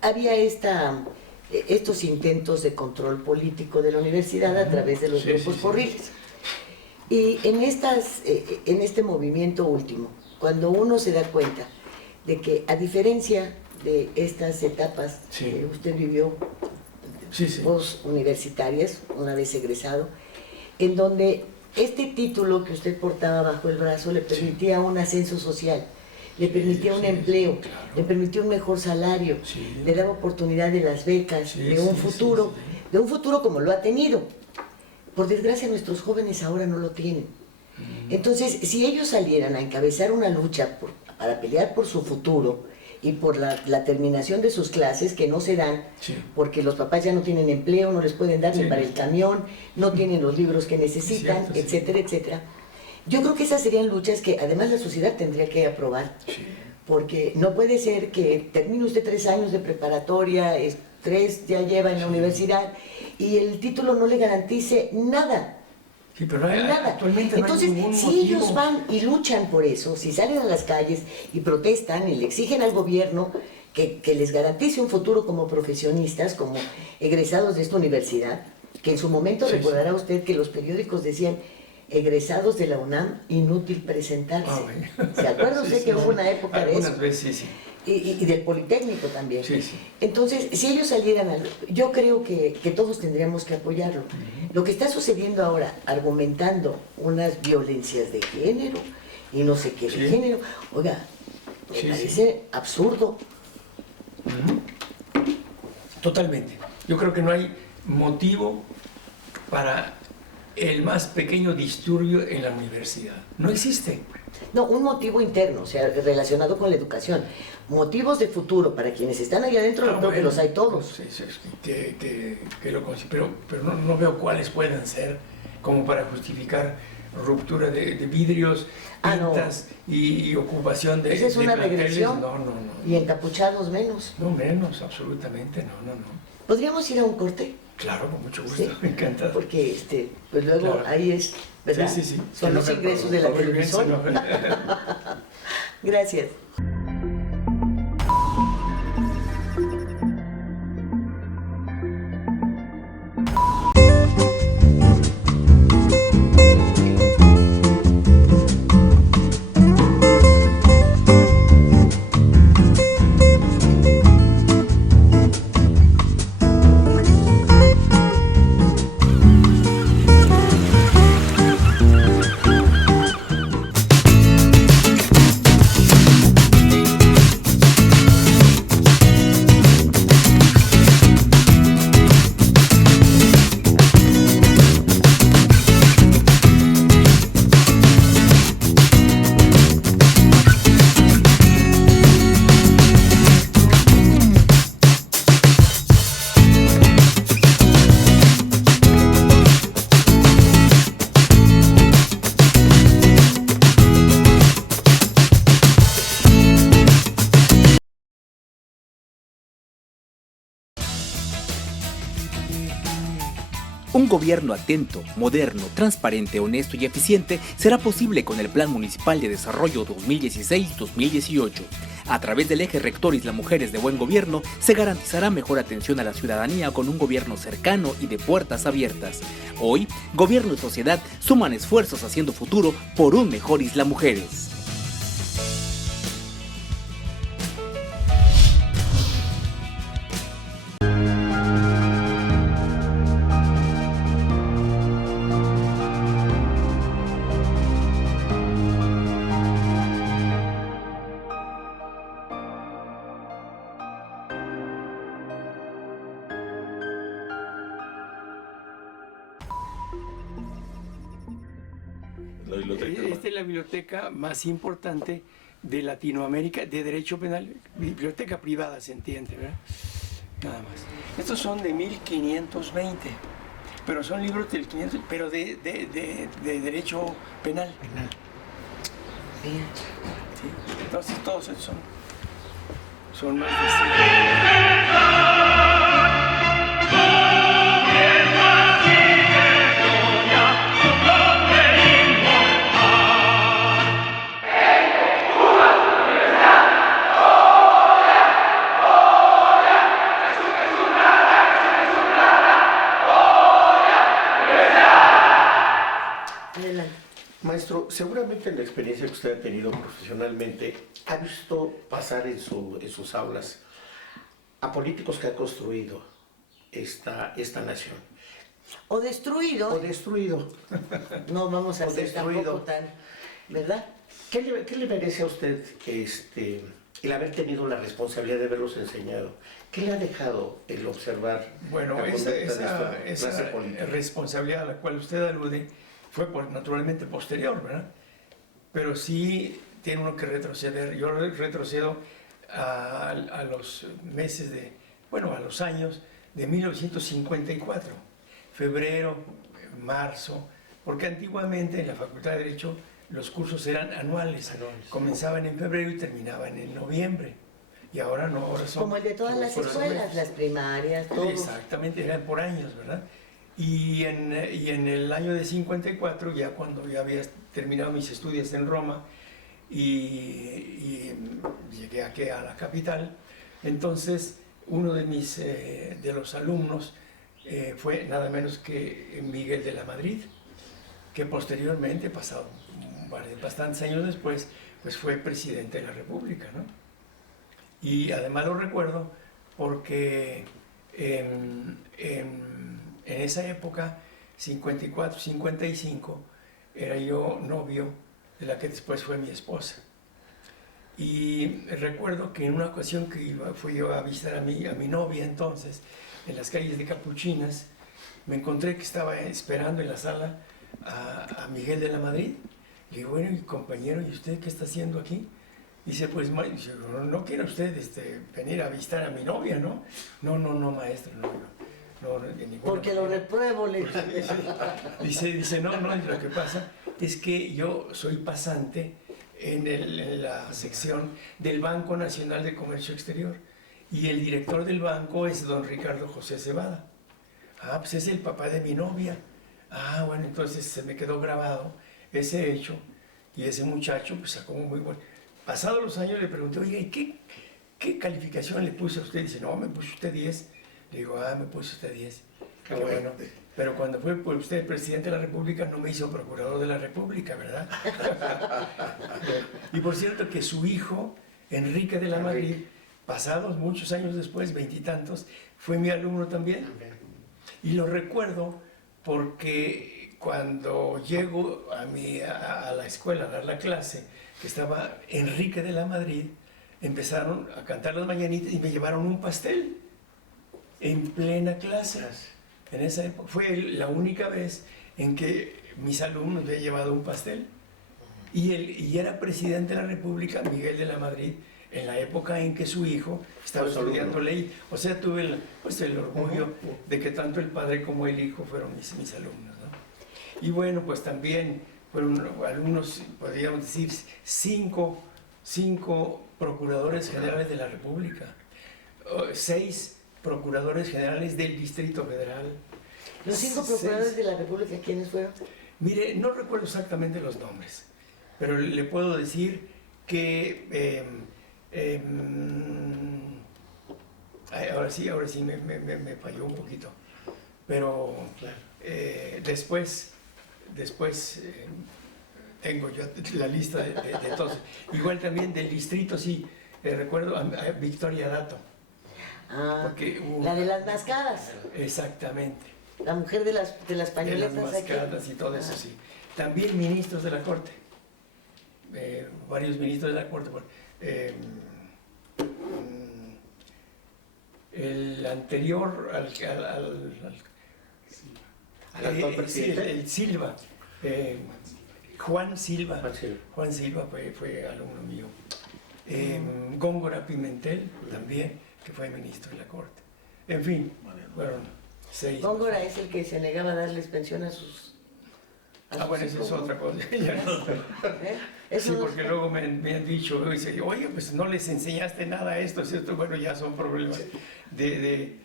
Había estos intentos de control político de la universidad a través de los grupos porriles. Y en este movimiento último, cuando uno se da cuenta de que, a diferencia de estas etapas que usted vivió, post-universitarias, una vez egresado, en donde este título que usted portaba bajo el brazo le permitía un ascenso social, le permitía un empleo, le permitía un mejor salario, le daba oportunidad de las becas, de un futuro como lo ha tenido. Por desgracia, nuestros jóvenes ahora no lo tienen. Entonces, si ellos salieran a encabezar una lucha para pelear por su futuro y por la terminación de sus clases, que no se dan, porque los papás ya no tienen empleo, no les pueden dar ni para el camión, no tienen los libros que necesitan, etcétera, etcétera. Yo creo que esas serían luchas que además la sociedad tendría que aprobar, porque no puede ser que termine usted 3 años de preparatoria, 3 ya lleva en la universidad, y el título no le garantice nada. Sí, pero nada. Actualmente entonces, no hay ningún si motivo. ellos van y luchan por eso, si salen a las calles y protestan y le exigen al gobierno que les garantice un futuro como profesionistas, como egresados de esta universidad, que en su momento recordará usted que los periódicos decían: egresados de la UNAM, inútil presentarse. ¿Se acuerda usted que hubo una época de eso? Algunas veces, sí. Y del Politécnico también. Entonces, si ellos salieran, yo creo que todos tendríamos que apoyarlo. Lo que está sucediendo ahora, argumentando unas violencias de género y no sé qué de género, oiga, me parece absurdo. Totalmente. Yo creo que no hay motivo para el más pequeño disturbio en la universidad. No existe. No, un motivo interno, o sea, relacionado con la educación. Motivos de futuro para quienes están allá adentro, creo que los hay todos. Pero no veo cuáles puedan ser como para justificar ruptura de vidrios, pintas y ocupación de esa es una regresión. No. Y encapuchados menos. No, menos, absolutamente, no. ¿Podríamos ir a un corte? Claro, con mucho gusto, encantado. Porque pues luego ahí es, ¿verdad? Sí. Son los ingresos de la televisión. Gracias. Un gobierno atento, moderno, transparente, honesto y eficiente será posible con el Plan Municipal de Desarrollo 2016-2018. A través del eje rector Isla Mujeres de Buen Gobierno se garantizará mejor atención a la ciudadanía con un gobierno cercano y de puertas abiertas. Hoy, gobierno y sociedad suman esfuerzos haciendo futuro por un mejor Isla Mujeres. La biblioteca. Esta es la biblioteca más importante de Latinoamérica de derecho penal, biblioteca privada, se entiende, ¿verdad? Nada más. Estos son de 1520, pero son libros del 500, pero de derecho penal. Bien. ¿Sí? Entonces todos estos son más de 100. Adelante. Maestro, seguramente en la experiencia que usted ha tenido profesionalmente, ha visto pasar en sus aulas a políticos que han construido esta nación. O destruido. O destruido. No vamos a O ser destruido. tampoco tan, ¿verdad? ¿Qué le merece a usted el haber tenido la responsabilidad de haberlos enseñado? ¿Qué le ha dejado el observar Bueno, la conducta de esta esa clase política? responsabilidad a la cual usted alude fue naturalmente posterior, ¿verdad? Pero sí tiene uno que retroceder. Yo retrocedo a los meses a los años de 1954, febrero, marzo, porque antiguamente en la Facultad de Derecho los cursos eran anuales, comenzaban en febrero y terminaban en noviembre. Y ahora no, ahora son... Como el de todas las por escuelas, las primarias, todo. Exactamente, eran por años, ¿verdad? Y en el año de 54, ya cuando ya había terminado mis estudios en Roma y llegué aquí a la capital, entonces uno de los alumnos fue nada menos que Miguel de la Madrid, que posteriormente, pasado bastantes años después, pues fue presidente de la República, ¿no? Y además lo recuerdo porque en esa época, 54, 55, era yo novio de la que después fue mi esposa. Y recuerdo que en una ocasión que fui yo a visitar a mi novia entonces, en las calles de Capuchinas, me encontré que estaba esperando en la sala a Miguel de la Madrid. Le digo, bueno, compañero, ¿y usted qué está haciendo aquí? Dice, pues, ¿no quiere usted venir a visitar a mi novia, no? No, maestro, no, de ninguna Porque lo manera. repruebo, le Dice, no, lo que pasa es que yo soy pasante en la sección del Banco Nacional de Comercio Exterior y el director del banco es don Ricardo José Cebada. Ah, pues es el papá de mi novia. Ah, bueno, entonces se me quedó grabado ese hecho y ese muchacho pues sacó muy bueno. Pasados los años le pregunté, oiga, ¿y qué calificación le puse a usted? Dice, no, me puso usted 10. Le digo, me puso usted 10. Qué bueno. Pero cuando fue por usted presidente de la República, no me hizo procurador de la República, ¿verdad? Y por cierto que su hijo, Enrique de la Madrid, pasados muchos años después, veintitantos, fue mi alumno también. Y lo recuerdo porque cuando llego a la escuela a dar la clase, que estaba Enrique de la Madrid, empezaron a cantar las mañanitas y me llevaron un pastel en plena clase. En esa época fue la única vez en que mis alumnos me han llevado un pastel. Y era presidente de la República Miguel de la Madrid en la época en que su hijo estaba estudiando ley. O sea, tuve el orgullo de que tanto el padre como el hijo fueron mis alumnos, ¿no? Y bueno, pues también fueron alumnos, podríamos decir, cinco procuradores generales de la República, 6 procuradores generales del Distrito Federal. ¿Los 5 procuradores de la República quiénes fueron? Mire, no recuerdo exactamente los nombres, pero le puedo decir que ahora sí me falló un poquito, pero después tengo yo la lista de todos. Igual también del distrito, sí, recuerdo a Victoria Dato. Porque la de las mascadas. Exactamente. La mujer de las pañoletas. De las mascadas y todo eso, sí. También ministros de la Corte. Varios ministros de la Corte. El anterior al actual presidente. El Silva. Juan Silva fue alumno mío. Góngora Pimentel también, que fue ministro de la Corte. En fin, fueron 6. Góngora es el que se negaba a darles pensión a sus... Bueno, eso es otra cosa. Sí, porque luego me han dicho, oye, pues no les enseñaste nada a esto, ¿cierto? Bueno, ya son problemas de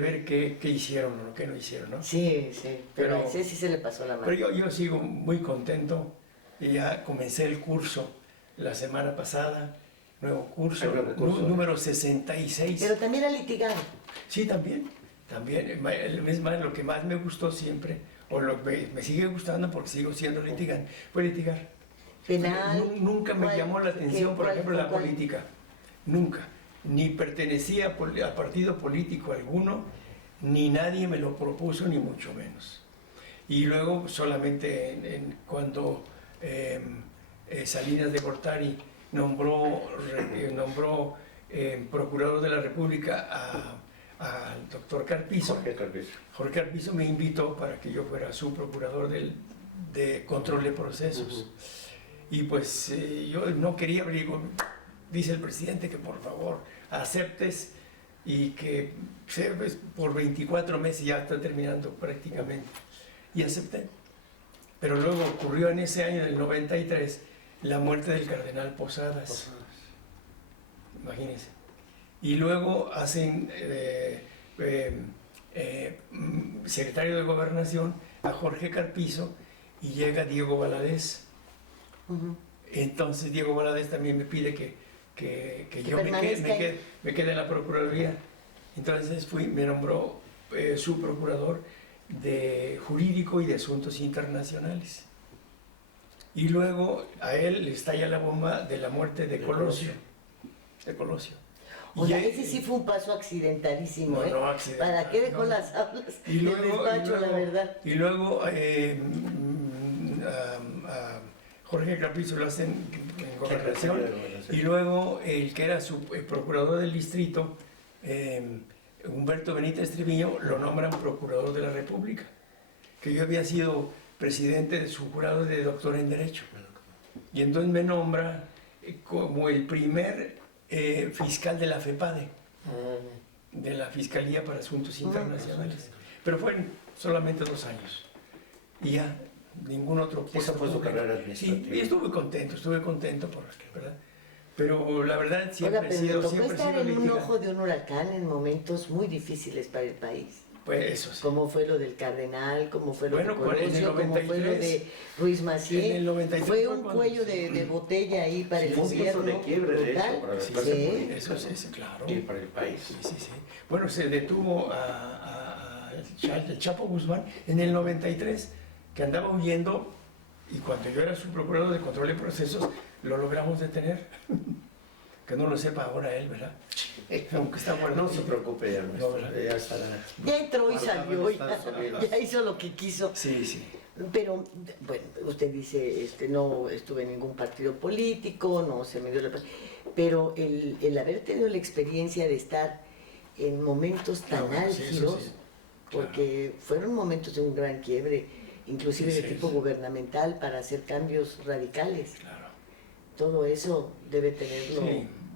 ver qué hicieron o qué no hicieron, ¿no? Sí, pero a ese sí se le pasó la mano. Pero yo sigo muy contento y ya comencé el curso la semana pasada, nuevo curso. Número 66. Pero también ha litigado. Sí, también. Es más, lo que más me gustó siempre, o lo que me sigue gustando porque sigo siendo litigante, fue litigar. Penal. Nunca me llamó la atención, por ejemplo, la política. Nunca. Ni pertenecía a partido político alguno, ni nadie me lo propuso, ni mucho menos. Y luego solamente cuando Salinas de Gortari nombró procurador de la República al doctor Carpizo. Jorge Carpizo me invitó para que yo fuera su procurador de control de procesos. Y pues yo no quería, digo, dice el presidente que por favor aceptes y que pues, por 24 meses ya está terminando prácticamente. Y acepté. Pero luego ocurrió en ese año del 93 la muerte del cardenal Posadas. Imagínense. Y luego hacen secretario de Gobernación a Jorge Carpizo y llega Diego Valadez. Entonces Diego Valadez también me pide que yo me quede en la Procuraduría. Entonces me nombró su procurador de Jurídico y de Asuntos Internacionales. Y luego a él le estalla la bomba de la muerte de Colosio. O sea, ese sí fue un paso accidentalísimo, ¿eh? No, accidental. ¿Para qué dejó las aulas y luego, del despacho, la verdad? Y luego Jorge Carpizo lo hacen en Gobernación. Y luego el que era su procurador del distrito, Humberto Benítez Treviño, lo nombran procurador de la República. Que yo había sido presidente de su jurado de doctor en Derecho. Y entonces me nombra como el primer fiscal de la FEPADE, de la Fiscalía para Asuntos Internacionales. Pero fueron solamente 2 años. Y ya, ningún otro puesto. Esa fue su carrera administrativa. Sí, y estuve contento, ¿verdad? Pero la verdad siempre he sido... Tocó estar en un ojo de un huracán en momentos muy difíciles para el país. Pues eso sí. Como fue lo del Cardenal, como fue lo de Colosio, como fue lo de Ruiz En Macié. el 93 fue un cuello de botella ahí para el gobierno. Un punto de quiebre, de hecho, para la clase política. Eso sí, claro. Y para el país. Sí. Bueno, se detuvo al Chapo Guzmán en el 93, que andaba huyendo, y cuando yo era su procurador de control de procesos, lo logramos detener. Que no lo sepa ahora él, ¿verdad? Aunque está guardado. No se preocupe, ya, ya estará. Ya entró y salió, ya hizo lo que quiso. Sí. Pero, bueno, usted dice, no estuve en ningún partido político, no se me dio la... Pero el haber tenido la experiencia de estar en momentos tan álgidos, sí, porque fueron momentos de un gran quiebre, inclusive de tipo gubernamental, para hacer cambios radicales. Claro. Todo eso debe tenerlo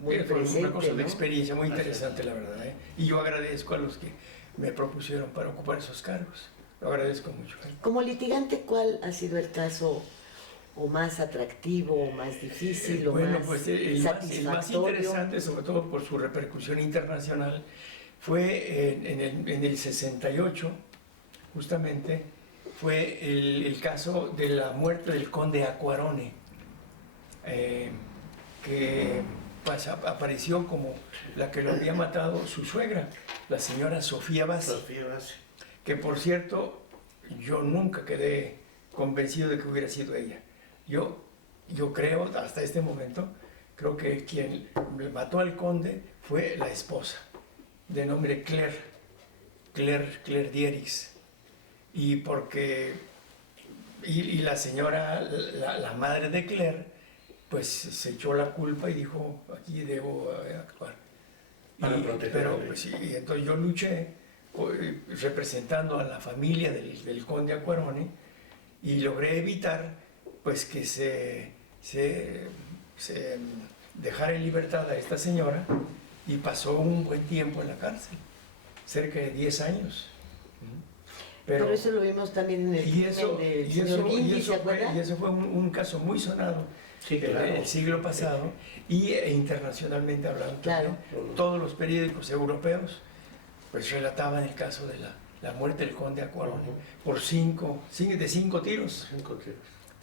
muy fue presente, una cosa ¿no? de experiencia muy interesante, la verdad. Y yo agradezco a los que me propusieron para ocupar esos cargos. Lo agradezco mucho. Como litigante, ¿cuál ha sido el caso o más atractivo, o más difícil, o bueno, más pues el más interesante, sobre todo por su repercusión internacional, fue en el 68, justamente fue el caso de la muerte del conde Acquarone, que pues, apareció como la que lo había matado su suegra, la señora Sofía Bassi. Sofía Bassi. Que por cierto, yo nunca quedé convencido de que hubiera sido ella. Yo creo, hasta este momento, creo que quien le mató al conde fue la esposa, de nombre Claire Dierix. Y porque, y la señora, la madre de Claire, pues se echó la culpa y dijo, aquí debo actuar. Pero pues, sí, entonces yo luché representando a la familia del conde Acquarone y logré evitar pues que se dejara en libertad a esta señora, y pasó un buen tiempo en la cárcel, cerca de 10 años. Pero eso lo vimos también en el crimen del señor Guindy, ¿se acuerda? Y eso fue un caso muy sonado, Sí, claro. el siglo pasado, e internacionalmente hablando. Claro. También. Todos los periódicos europeos pues relataban el caso de la muerte del conde Acquarone por 5 tiros. 5 tiros.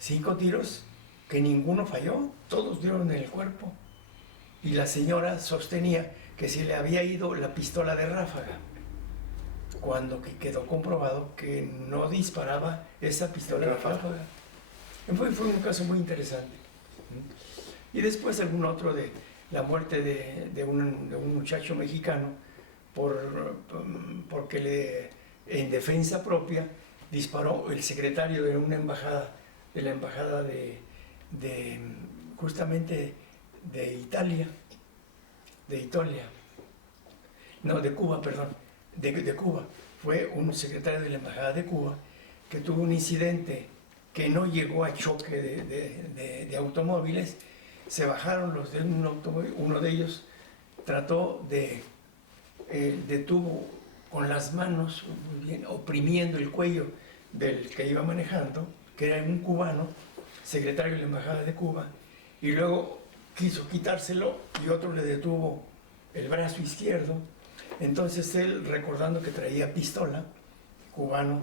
5 tiros que ninguno falló, todos dieron en el cuerpo. Y la señora sostenía que se le había ido la pistola de ráfaga, cuando quedó comprobado que no disparaba esa pistola de ráfaga. Fue un caso muy interesante. Y después algún otro de la muerte de un muchacho mexicano porque en defensa propia disparó el secretario de una embajada, de la embajada justamente de Italia, no, de Cuba, perdón, de Cuba. Fue un secretario de la embajada de Cuba que tuvo un incidente que no llegó a choque de automóviles. Se bajaron los de un automóvil, uno de ellos trató detuvo con las manos, muy bien, oprimiendo el cuello del que iba manejando, que era un cubano, secretario de la embajada de Cuba, y luego quiso quitárselo y otro le detuvo el brazo izquierdo. Entonces él, recordando que traía pistola, cubano,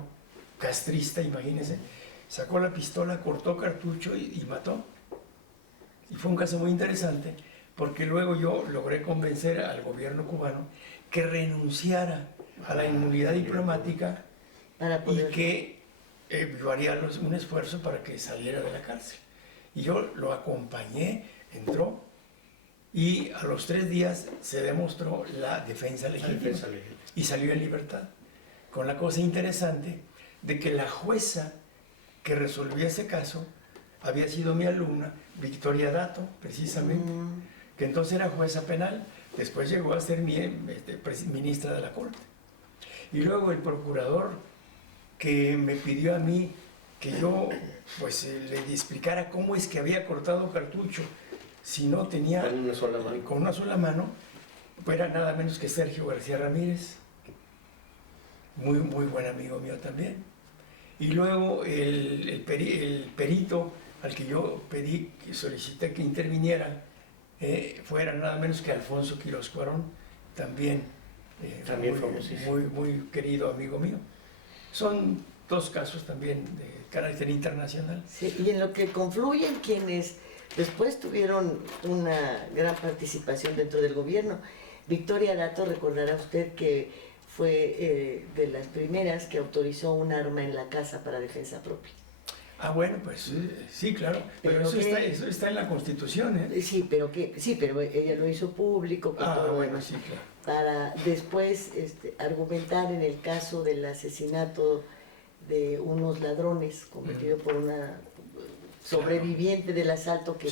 castrista, imagínense, sacó la pistola, cortó cartucho y mató. Y fue un caso muy interesante, porque luego yo logré convencer al gobierno cubano que renunciara a la inmunidad diplomática y que yo haría un esfuerzo para que saliera de la cárcel. Y yo lo acompañé, entró, y a los 3 días se demostró la defensa legítima y salió en libertad. Con la cosa interesante de que la jueza que resolvía ese caso había sido mi alumna, Victoria Dato, precisamente, que entonces era jueza penal, después llegó a ser ministra de la Corte. Y luego el procurador que me pidió a mí que yo pues le explicara cómo es que había cortado cartucho si no tenía con una sola mano, pues era nada menos que Sergio García Ramírez, muy buen amigo mío también. Y luego el perito al que yo pedí, que solicité que interviniera, fuera nada menos que Alfonso Quirós Cuarón, también famosísimo, muy querido amigo mío. Son 2 casos también de carácter internacional. Sí, y en lo que confluyen quienes después tuvieron una gran participación dentro del gobierno. Victoria Dato, recordará usted que fue de las primeras que autorizó un arma en la casa para defensa propia. Ah, bueno, pues sí, claro, pero eso está en la Constitución, ¿eh? Sí, pero ella lo hizo público con todo lo demás, sí, claro. Para después argumentar en el caso del asesinato de unos ladrones cometido por una sobreviviente del asalto que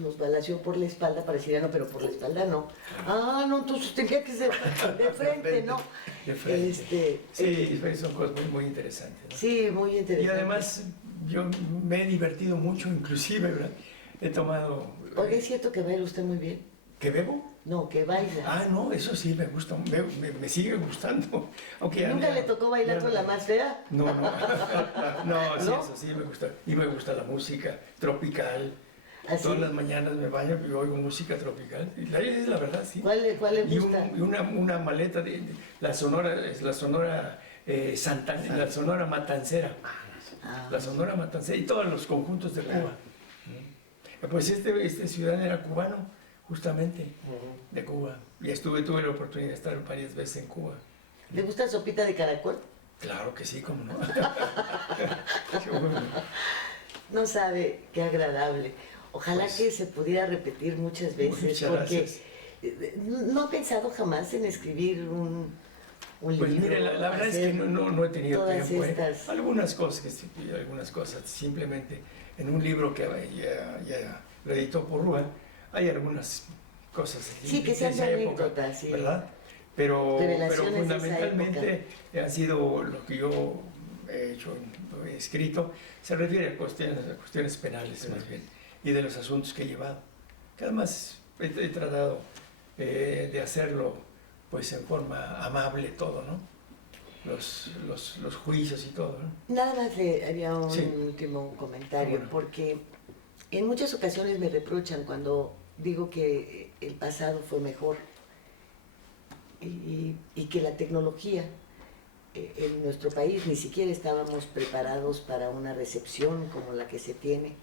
los balaceó por la espalda, pareciera no, pero por la espalda no. Ah, no, entonces tenía que ser de frente, ¿no? De frente. Sí, son cosas muy interesantes, ¿no? Sí, muy interesantes. Y además yo me he divertido mucho, inclusive, ¿verdad? He tomado... Oiga, ¿es cierto que baila usted muy bien? ¿Que bebo? No, que baila. Ah, no, eso sí me gusta, me sigue gustando. Aunque ¿Nunca le tocó bailar con la más fea? No, sí, eso sí me gusta. Y me gusta la música tropical. ¿Ah, sí? Todas las mañanas me baño y oigo música tropical. Y es la verdad, sí. ¿Cuál le gusta? Y una maleta de la Sonora la Sonora Matancera. Ah. La Sonora Matancera y todos los conjuntos de Cuba. Pues este ciudadano era cubano, justamente, de Cuba. Y tuve la oportunidad de estar varias veces en Cuba. ¿Le gusta sopita de caracol? Claro que sí, cómo no. No sabe qué agradable. Ojalá Pues, que se pudiera repetir muchas veces, muchas porque gracias. no ha pensado jamás en escribir un Pues libro. mire, la verdad es que hacer no he tenido todas tiempo. estas- Algunas cosas, simplemente en un libro que ya lo editó Porrúa, hay algunas cosas Sí, que de sean esa época, anécdotas, sí. ¿verdad? Pero Revelaciones de esa fundamentalmente ha sido lo que yo he hecho, he escrito, se refiere a cuestiones penales más bien, y de los asuntos que he llevado. Que además he tratado de hacerlo pues en forma amable todo, ¿no? Los juicios y todo, ¿no? Nada más le haría un Sí. último comentario, Bueno. porque en muchas ocasiones me reprochan cuando digo que el pasado fue mejor y que la tecnología en nuestro país ni siquiera estábamos preparados para una recepción como la que se tiene.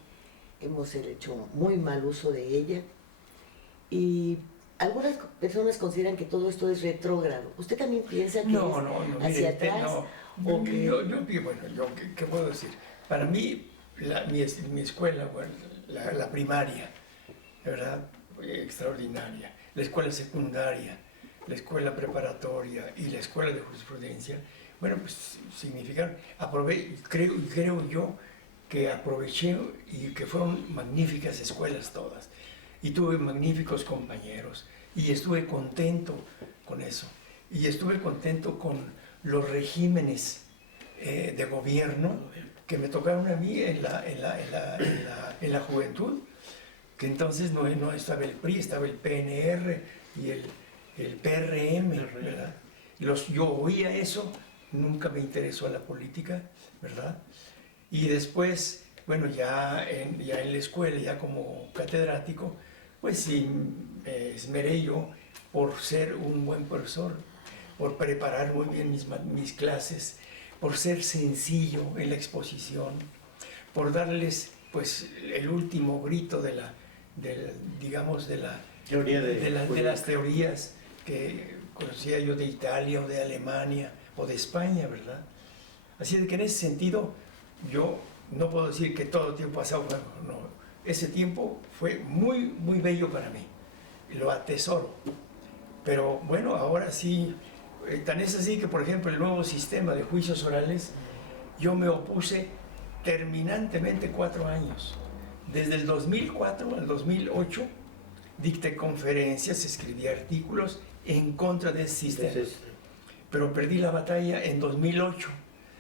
Hemos hecho muy mal uso de ella y algunas personas consideran que todo esto es retrógrado. ¿Usted también piensa que No, es mire, hacia atrás? no. ¿O que- ¿Qué puedo decir? Para mí, mi escuela, bueno, la primaria, de verdad, extraordinaria. La escuela secundaria, la escuela preparatoria y la escuela de jurisprudencia, bueno, pues significaron, creo yo que aproveché y que fueron magníficas escuelas todas. Y tuve magníficos compañeros y estuve contento con eso. Y estuve contento con los regímenes de gobierno que me tocaron a mí en la juventud, que entonces no estaba el PRI, estaba el PNR y el PRM, ¿verdad? Yo oía eso, nunca me interesó la política, ¿verdad? Y después, bueno, ya en la escuela, ya como catedrático, pues sí, me esmeré yo por ser un buen profesor, por preparar muy bien mis clases, por ser sencillo en la exposición, por darles pues el último grito de las teorías que conocía yo de Italia o de Alemania o de España, ¿verdad? Así de que en ese sentido yo no puedo decir que todo el tiempo pasado fue, no, ese tiempo fue muy, muy bello para mí, y lo atesoro. Pero bueno, ahora sí, tan es así que, por ejemplo, el nuevo sistema de juicios orales, yo me opuse terminantemente 4 años. Desde el 2004 al 2008, dicté conferencias, escribí artículos en contra de ese sistema. Pero perdí la batalla en 2008,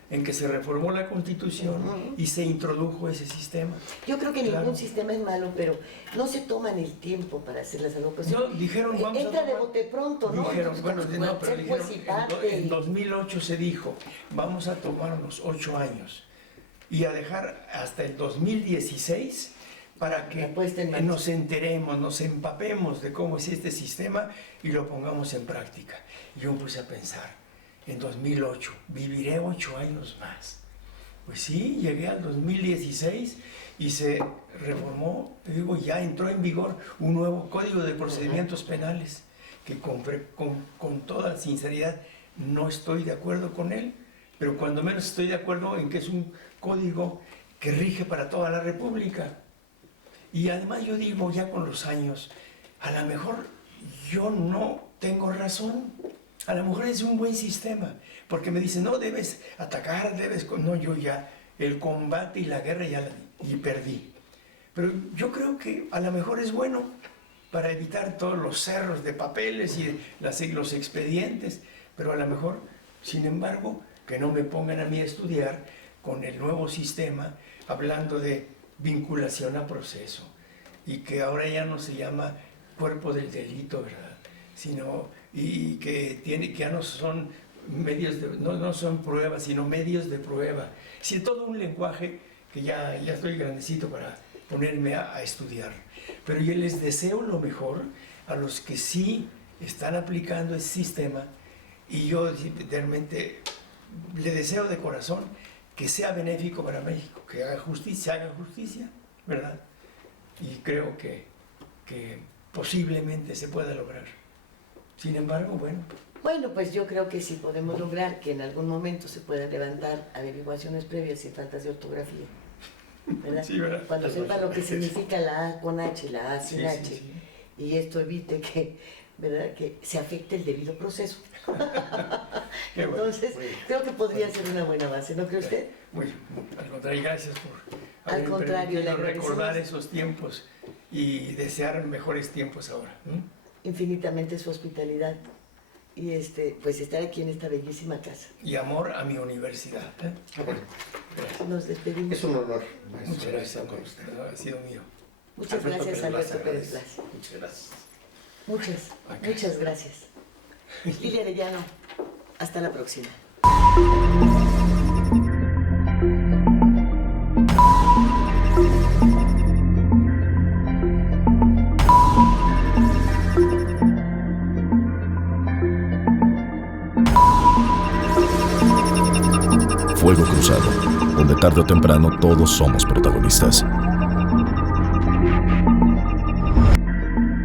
en que se reformó la Constitución y se introdujo ese sistema. Yo creo que Claro. ningún sistema es malo, pero no se toman el tiempo para hacer las anotaciones. No, dijeron, vamos a Entra de tomar- bote pronto, ¿no? Dijeron, Entonces, bueno, no, pero ser dijeron, juez y parte en y- 2008 se dijo, vamos a tomarnos 8 años y a dejar hasta el 2016 para que La puesta en marcha. nos enteremos, nos empapemos de cómo es este sistema y lo pongamos en práctica. Y yo me puse a pensar, en 2008, viviré 8 años más. Pues sí, llegué al 2016 y se reformó, te digo, ya entró en vigor un nuevo Código de Procedimientos Penales, que con toda sinceridad no estoy de acuerdo con él, pero cuando menos estoy de acuerdo en que es un código que rige para toda la República. Y además yo digo, ya con los años, a lo mejor yo no tengo razón. A lo mejor es un buen sistema, porque me dicen, no, debes atacar, no, yo ya, el combate y la guerra ya y perdí. Pero yo creo que a lo mejor es bueno para evitar todos los cerros de papeles y los expedientes, pero a lo mejor, sin embargo, que no me pongan a mí a estudiar con el nuevo sistema, hablando de vinculación a proceso, y que ahora ya no se llama cuerpo del delito, ¿verdad? Sino, y que ya no son medios no son pruebas, sino medios de prueba. Sí, todo un lenguaje que ya estoy grandecito para ponerme a estudiar. Pero yo les deseo lo mejor a los que sí están aplicando ese sistema, y yo realmente le deseo de corazón que sea benéfico para México, que haga justicia, ¿verdad? Y creo que posiblemente se pueda lograr. Sin embargo, Bueno, pues yo creo que sí podemos lograr que en algún momento se puedan levantar averiguaciones previas sin faltas de ortografía, ¿verdad? Sí, ¿verdad? Cuando sepa lo que significa la A con H, la A sin Sí, H, sí, sí. y esto evite que, ¿verdad?, que se afecte el debido proceso. Qué bueno. Entonces, creo que podría ser una buena base, ¿no cree usted? Al contrario, gracias por Al haberme contrario, le permitido recordar agradecemos esos tiempos y desear mejores tiempos ahora. infinitamente su hospitalidad y pues estar aquí en esta bellísima casa. Y amor a mi universidad. Bueno, Nos despedimos. es un honor, maestro, Muchas gracias. estar con usted. Ha sido mío. Muchas Alberto gracias, Pérez Alberto Blas, Pérez agradece. Blas. Muchas gracias. Muchas gracias. Lilia Arellano, hasta la próxima. Fuego Cruzado, donde tarde o temprano todos somos protagonistas.